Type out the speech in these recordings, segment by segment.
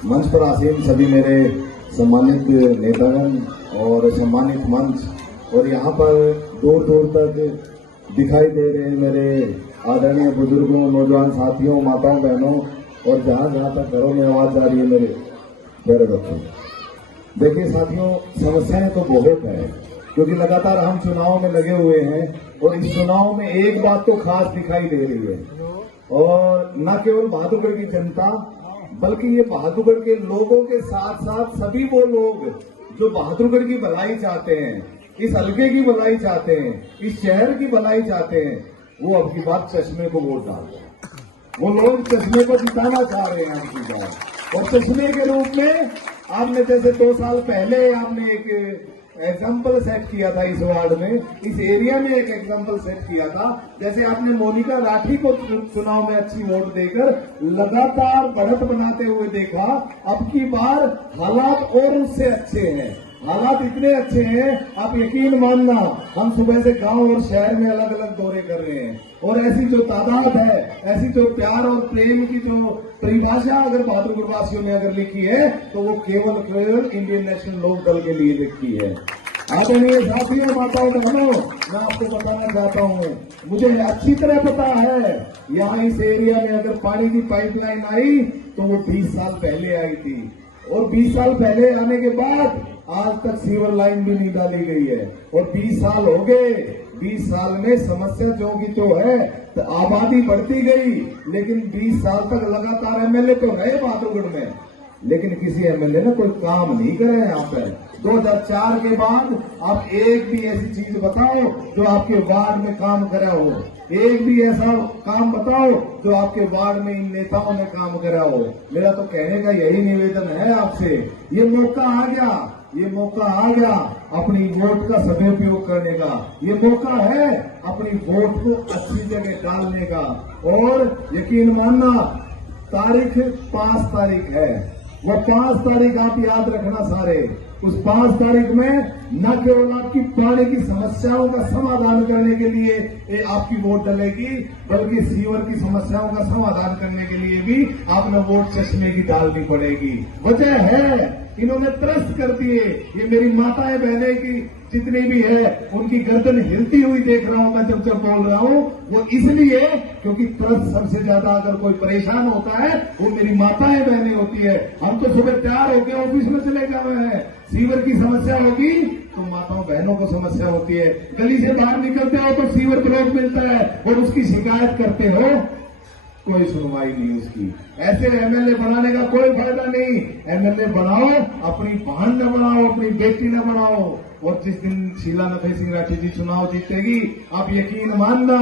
मंच पर आसीन सभी मेरे सम्मानित नेतागण और सम्मानित मंच और यहाँ पर दूर दूर तक दिखाई दे रहे मेरे आदरणीय बुजुर्गों, नौजवान साथियों, माताओं, बहनों और जहाँ जहाँ तक घरों में आवाज जा रही है मेरे प्यारे बच्चों। देखिए साथियों, समस्याएं तो बहुत है क्योंकि लगातार हम चुनाव में लगे हुए हैं और इस चुनाव में एक बात तो खास दिखाई दे रही है और न केवल बहादुरगढ़ की जनता बल्कि ये बहादुरगढ़ के लोगों के साथ साथ सभी वो लोग जो बहादुरगढ़ की भलाई चाहते हैं, इस हल्के की भलाई चाहते हैं, इस शहर की भलाई चाहते हैं, वो अब की बात चश्मे को वोट डालते हैं। वो लोग चश्मे को जिताना चाह रहे हैं अब की बात। और चश्मे के रूप में आपने जैसे 2 साल पहले आपने एक एग्जाम्पल सेट किया था इस वार्ड में, इस एरिया में एक एग्जाम्पल सेट किया था। जैसे आपने मोनिका राठी को चुनाव में अच्छी वोट देकर लगातार बढ़त बनाते हुए देखा, अब की बार हालात और उससे अच्छे हैं। हालात इतने अच्छे हैं, आप यकीन मानना, हम सुबह से गांव और शहर में अलग अलग दौरे कर रहे हैं और ऐसी जो तादाद है, ऐसी जो प्यार और प्रेम की जो परिभाषा अगर बहादुरगढ़ वासियों ने अगर लिखी है तो वो केवल इंडियन नेशनल लोक दल के लिए लिखी है। आदरणीय साथियों, माताओं, बहनों, मैं आपको बताना चाहता हूँ, मुझे अच्छी तरह पता है यहाँ इस एरिया में अगर पानी की पाइपलाइन आई तो वो 20 साल पहले आई थी और 20 साल पहले आने के बाद आज तक सीवर लाइन भी नहीं डाली गई है और 20 साल हो गए। 20 साल में समस्या जो की जो है तो आबादी बढ़ती गई, लेकिन 20 साल तक लगातार एमएलए तो रहे बहादुरगढ़ में, लेकिन किसी एमएलए ने कोई काम नहीं करे यहाँ पे। 2004 के बाद आप एक भी ऐसी चीज बताओ जो आपके वार्ड में काम करा हो, एक भी ऐसा काम बताओ जो आपके वार्ड में इन नेताओं ने काम करा हो। मेरा तो कहने का यही निवेदन है आपसे, ये मौका आ गया, ये मौका आ गया अपनी वोट का सदुपयोग करने का, ये मौका है अपनी वोट को अच्छी जगह डालने का। और यकीन मानना, तारीख 5 तारीख है, वो 5 तारीख आप याद रखना सारे। उस 5 तारीख में न केवल आपकी पानी की समस्याओं का समाधान करने के लिए आपकी वोट डलेगी, बल्कि सीवर की समस्याओं का समाधान करने के लिए भी आपने वोट चश्मे की डालनी पड़ेगी। वजह है, इन्होंने त्रस्त कर दिए। ये मेरी माताएं बहनें की जितनी भी है उनकी गर्दन हिलती हुई देख रहा हूं मैं जब बोल रहा हूं, वो इसलिए क्योंकि त्रस्त सबसे ज्यादा अगर कोई परेशान होता है वो मेरी माताएं बहनें होती है। हम तो सुबह तैयार होकर ऑफिस में चले जा रहे हैं, सीवर की समस्या होगी तो माताओं बहनों को समस्या होती है। गली से बाहर निकलते हो तो सीवर ब्लॉक मिलता है और उसकी शिकायत करते हो, कोई सुनवाई नहीं उसकी। ऐसे एमएलए बनाने का कोई फायदा नहीं। एमएलए बनाओ, अपनी बहन न बनाओ, अपनी बेटी न बनाओ। और जिस दिन शीला नफेसिंह राठी जी चुनाव जीतेगी, आप यकीन मानना,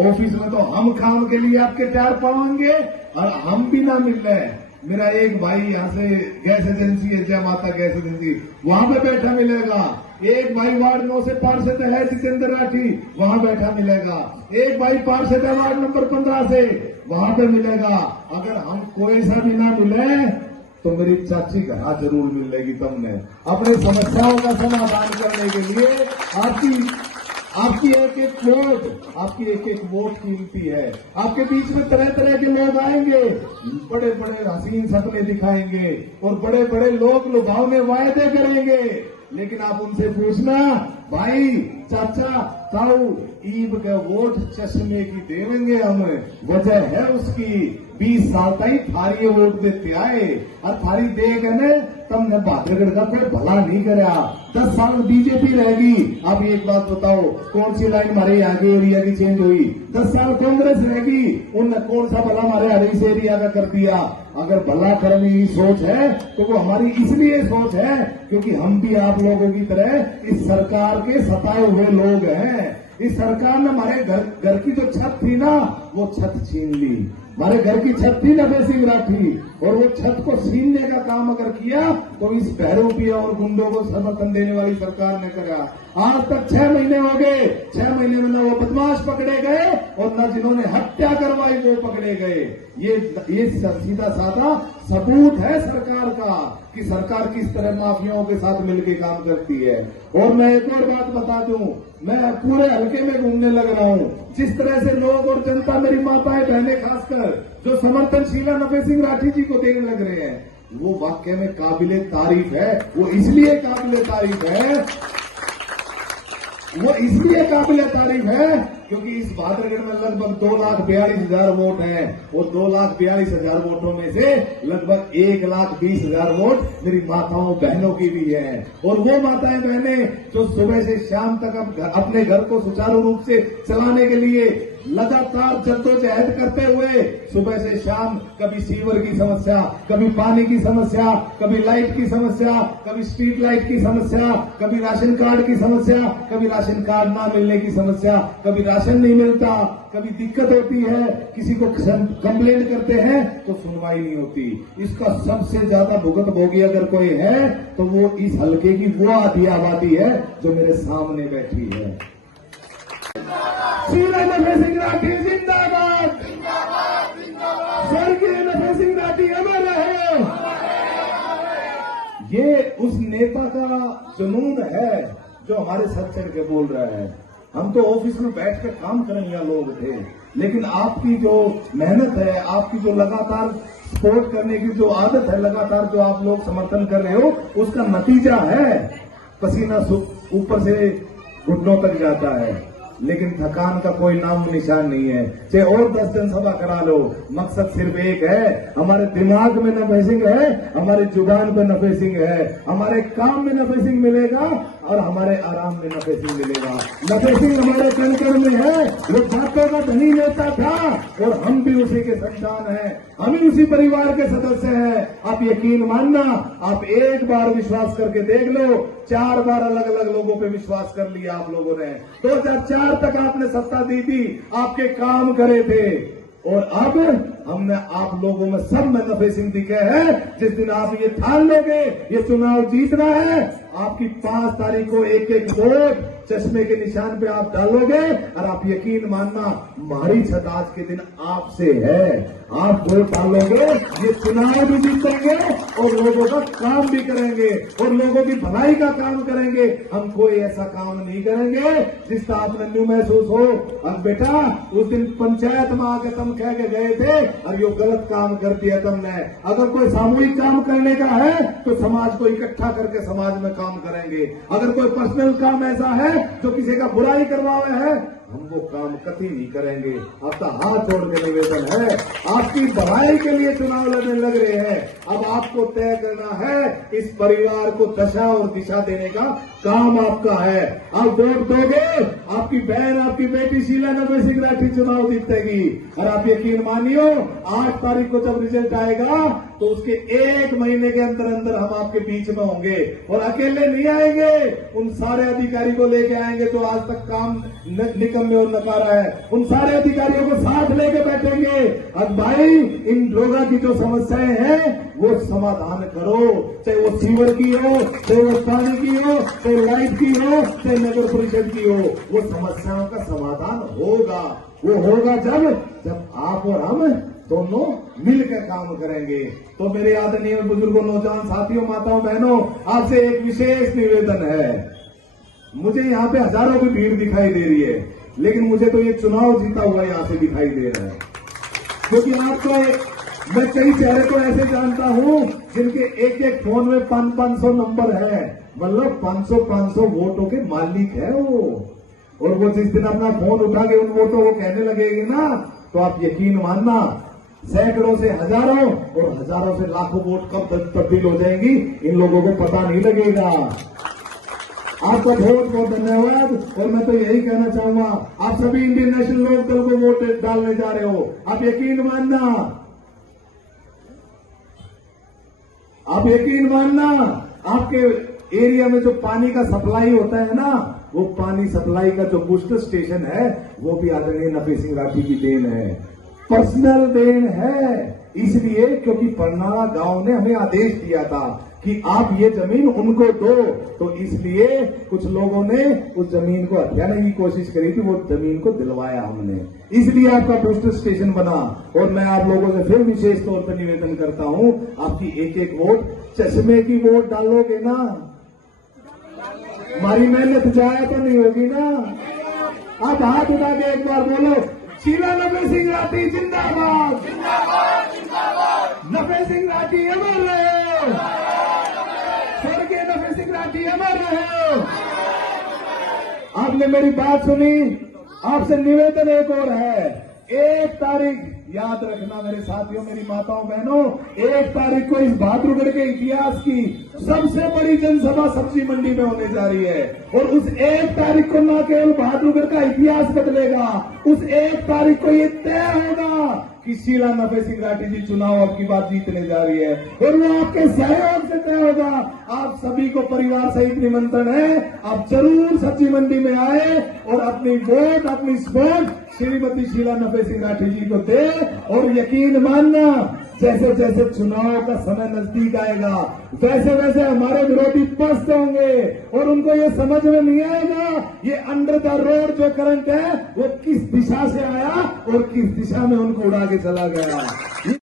ऑफिस में तो हम काम के लिए आपके तैयार पाएंगे और हम भी ना मिल रहे। मेरा एक भाई यहाँ से गैस एजेंसी है, जय माता गैस एजेंसी, वहां पे बैठा मिलेगा। एक भाई वार्ड 9 से पार्षद है जितेंद्र राठी, वहां बैठा मिलेगा। एक भाई पार्षद है वार्ड नंबर 15 से, वहां पे मिलेगा। अगर हम कोई सा भी ना मिले तो मेरी चाची घर जरूर मिलेगी तुमने। अपने समस्याओं का समाधान करने के लिए आपकी एक एक वोट कीमती है। आपके बीच में तरह तरह के लोग आएंगे, बड़े बड़े हसीन सपने दिखाएंगे और बड़े बड़े लोग लुभावने वायदे करेंगे, लेकिन आप उनसे पूछना, भाई, चाचा, ताऊ, ईब के वोट चश्मे की देवेंगे हम। वजह है उसकी 20 साल तक थारी वोट देते आए और थारी दे गए तुमने बहादुरगढ़ का कोई भला नहीं करा। 10 साल बीजेपी रहेगी। अब एक बात बताओ, कौन सी लाइन हमारे आगे एरिया की चेंज हुई? 10 साल कांग्रेस रहेगी, उनने कौन सा भला हमारे हर इस एरिया का कर दिया? अगर भला करने की सोच है तो वो हमारी इसलिए सोच है क्योंकि हम भी आप लोगों की तरह इस सरकार के सताए हुए लोग हैं। इस सरकार ने हमारे घर की जो छत थी ना, वो छत छीन ली। हमारे घर की छत थी नफेसिंह राठी, और वो छत को छीनने का काम अगर किया तो इस बहरूपिया और गुंडों को समर्थन देने वाली सरकार ने करा। आज तक 6 महीने हो गए, 6 महीने में न वो बदमाश पकड़े गए और न जिन्होंने हत्या करवाई वो पकड़े गए। ये सीधा साधा सबूत है सरकार का कि सरकार किस तरह माफियाओं के साथ मिलकर काम करती है। और मैं एक और बात बता दूं, मैं पूरे हल्के में घूमने लग रहा हूं। जिस तरह से लोग और जनता, मेरी माताएं बहनें खासकर, जो समर्थन शीला नफेसिंह राठी जी को देने लग रहे हैं, वो वाकई में काबिले तारीफ है। वो इसलिए काबिले तारीफ है, वो इसलिए काबिले तारीफ है क्योंकि इस बहादुरगढ़ में लगभग 2,42,000 वोट हैं। वो 2,42,000 वोटों में से लगभग 1,20,000 वोट मेरी माताओं बहनों की भी है। और वो माताएं बहनें जो सुबह से शाम तक अपने घर को सुचारू रूप से चलाने के लिए लगातार जद्दोजहद करते हुए सुबह से शाम कभी सीवर की समस्या, कभी पानी की समस्या, कभी लाइट की समस्या, कभी स्ट्रीट लाइट की समस्या, कभी राशन कार्ड की समस्या, कभी राशन कार्ड ना मिलने की समस्या, कभी राशन नहीं मिलता, कभी दिक्कत होती है, किसी को कंप्लेंट करते हैं तो सुनवाई नहीं होती। इसका सबसे ज्यादा भुगत भोगी अगर कोई है तो वो इस हलके की वो आधी आबादी है जो मेरे सामने बैठी है। शीला नफे सिंह राठी जिंदाबाद, स्वर्गीय नफे सिंह राठी अमर रहे। ये उस नेता का जुनून है जो हमारे सर चढ़ के बोल रहा है। हम तो ऑफिस में बैठ कर काम करने वाले लोग थे, लेकिन आपकी जो मेहनत है, आपकी जो लगातार सपोर्ट करने की जो आदत है, लगातार जो आप लोग समर्थन कर रहे हो, उसका नतीजा है पसीना ऊपर से घुटनों तक जाता है, लेकिन थकान का कोई नाम निशान नहीं है। चाहे और 10 जनसभा करा लो, मकसद सिर्फ एक है, हमारे दिमाग में नफे सिंह है, हमारी जुबान पे नफे सिंह है, हमारे काम में नफे सिंह मिलेगा और हमारे आराम में नफे सिंह मिलेगा। नफे सिंह हमारे कणकण में है, वो बातों का धनी नेता था और हम भी उसी के संतान हैं, हम ही उसी परिवार के सदस्य हैं। आप यकीन मानना, आप एक बार विश्वास करके देख लो, 4 बार अलग अलग लोगों पे विश्वास कर लिया आप लोगों ने। 2004 तक आपने सत्ता दी थी, आपके काम करे थे, और अब हमने आप लोगों में सब में नफे सिंह दिखे हैं। जिस दिन आप ये ठान लोगे ये चुनाव जीतना है, आपकी 5 तारीख को एक एक वोट चश्मे के निशान पे आप डालोगे, और आप यकीन मानना हमारी छत आज के दिन आपसे है। आप वोट डालोगे, ये चुनाव भी जीतेंगे और लोगों का काम भी करेंगे और लोगों की भलाई का काम करेंगे। हम कोई ऐसा काम नहीं करेंगे जिसका आपने न्यू महसूस हो अब बेटा उस दिन पंचायत में आके तुम कह के गए थे और ये गलत काम कर दिया तुमने। अगर कोई सामूहिक काम करने का है तो समाज को इकट्ठा करके समाज में काम करेंगे। अगर कोई पर्सनल काम ऐसा है जो किसी का बुराई करवावे है, हम वो काम कभी नहीं करेंगे। आपका हाथ जोड़ के निवेदन है, आपकी भलाई के लिए चुनाव लड़ने लग रहे हैं। अब आपको तय करना है, इस परिवार को दशा और दिशा देने का काम आपका है। आप वोट दोगे, आपकी बहन, आपकी बेटी शीला नफे सिंह राठी चुनाव जीतेगी। और आप यकीन मानियो 8 तारीख को जब रिजल्ट आएगा तो उसके 1 महीने के अंदर अंदर हम आपके बीच में होंगे, और अकेले नहीं आएंगे, उन सारे अधिकारी को लेके आएंगे जो आज तक काम निकम्मे और नकारा है। उन सारे अधिकारियों को साथ लेके बैठेंगे। अब भाई इन लोगों की जो समस्याएं हैं वो समाधान करो, चाहे वो सीवर की हो, चाहे वो पानी की हो, चाहे लाइट की हो, चाहे नगर परिषद की हो, वो समस्याओं का समाधान होगा। वो होगा जब आप और हम दोनों मिलकर काम करेंगे। तो मेरे आदरणीय बुजुर्गों, नौजवान साथियों, माताओं बहनों, आपसे एक विशेष निवेदन है। मुझे यहाँ पे हजारों की भीड़ दिखाई दे रही है, लेकिन मुझे तो ये चुनाव जीता हुआ यहाँ से दिखाई दे रहा है, क्योंकि आपको मैं कई चेहरे को ऐसे जानता हूँ जिनके एक एक फोन में 500 नंबर है, मतलब 500 वोटों के मालिक है वो। और वो जिस दिन अपना फोन उठा के उन वोटों को कहने लगेगी ना, तो आप यकीन मानना सैकड़ों से हजारों और हजारों से लाखों वोट कब तब्दील हो जाएंगी इन लोगों को पता नहीं लगेगा। आपका बहुत बहुत धन्यवाद। और मैं तो यही कहना चाहूंगा, आप सभी इंडियन नेशनल लोक दल को वोट डालने जा रहे हो। आप यकीन मानना आपके एरिया में जो पानी का सप्लाई होता है ना, वो पानी सप्लाई का जो बूस्टर स्टेशन है वो भी आदरणीय नफे सिंह राठी की देन है, पर्सनल देन है। इसलिए क्योंकि परनाला गांव ने हमें आदेश दिया था कि आप ये जमीन उनको दो, तो इसलिए कुछ लोगों ने उस जमीन को हथियाने की कोशिश करी थी, वो जमीन को दिलवाया हमने, इसलिए आपका बूस्टर स्टेशन बना। और मैं आप लोगों से फिर विशेष तौर पर निवेदन करता हूं, आपकी एक एक वोट चश्मे की वोट डालोगे ना, हमारी मेहनत जाया तो नहीं होगी ना। आप हाथ उठा के एक बार बोलो, शीला नफे सिंह राठी जिंदाबाद। नफे सिंह राठी अमर रहे, स्वर्गीय नफे सिंह राठी अमर रहे। आपने मेरी बात सुनी, आपसे निवेदन एक और है, 1 तारीख याद रखना मेरे साथियों, मेरी माताओं बहनों, 1 तारीख को इस बहादुरगढ़ के इतिहास की सबसे बड़ी जनसभा सब्जी मंडी में होने जा रही है। और उस 1 तारीख को न केवल बहादुरगढ़ का इतिहास बदलेगा, उस 1 तारीख को ये तय होगा कि शीला नफे सिंह राठी जी चुनाव अब की बात जीतने जा रही है, और वो आपके सहयोग से तय होगा। आप सभी को परिवार सहित निमंत्रण है, आप जरूर सब्जी मंडी में आए और अपनी वोट, अपनी सपोर्ट श्रीमती शीला नफे सिंह राठी जी को दे। और यकीन मानना, जैसे जैसे चुनाव का समय नजदीक आएगा, वैसे वैसे हमारे विरोधी पस्त होंगे और उनको ये समझ में नहीं आएगा ये अंडर द रोड जो करंट है वो किस दिशा से आया और किस दिशा में उनको उड़ा के चला गया।